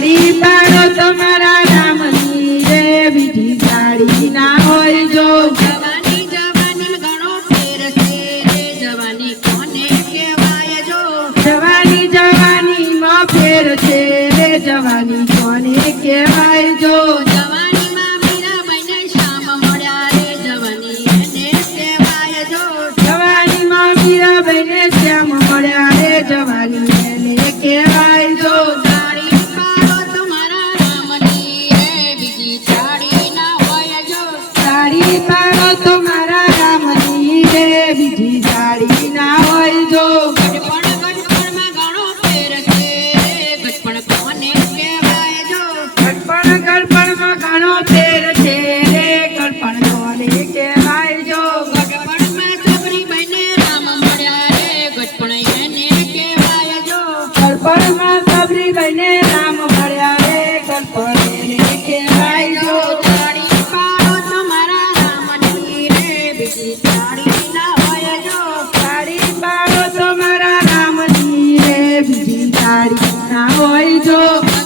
તાળી પાડો તમારા રામની રે બીજી સાડી ના હોય જો. જવાની જવાની ઘણો ફેર છે રે જવાની કોને કહેવાય જો? જવાની જવાની માં ફેર છે રે જવાની કોને કહેવાય જો? તાળી પાડો તો મારા રામની રે બીજી તાળી ના હોય જો. ઘણો ફેર છે. રે ગઢપણ કોને કહેવાય જો? ગડપણ ગડપણમાં ઘણો ફેર છે રે. ગડપણ કોને કહેવાય જો? ગઢપણમાં સબરીબાઈને રામ મળ્યા રે. ગણપણ એને કહેવાય જો? ગડપણમાં સબરી બને રામ મળ્યા રે. એને કહેવાય બીજી તાળી ના હોય જો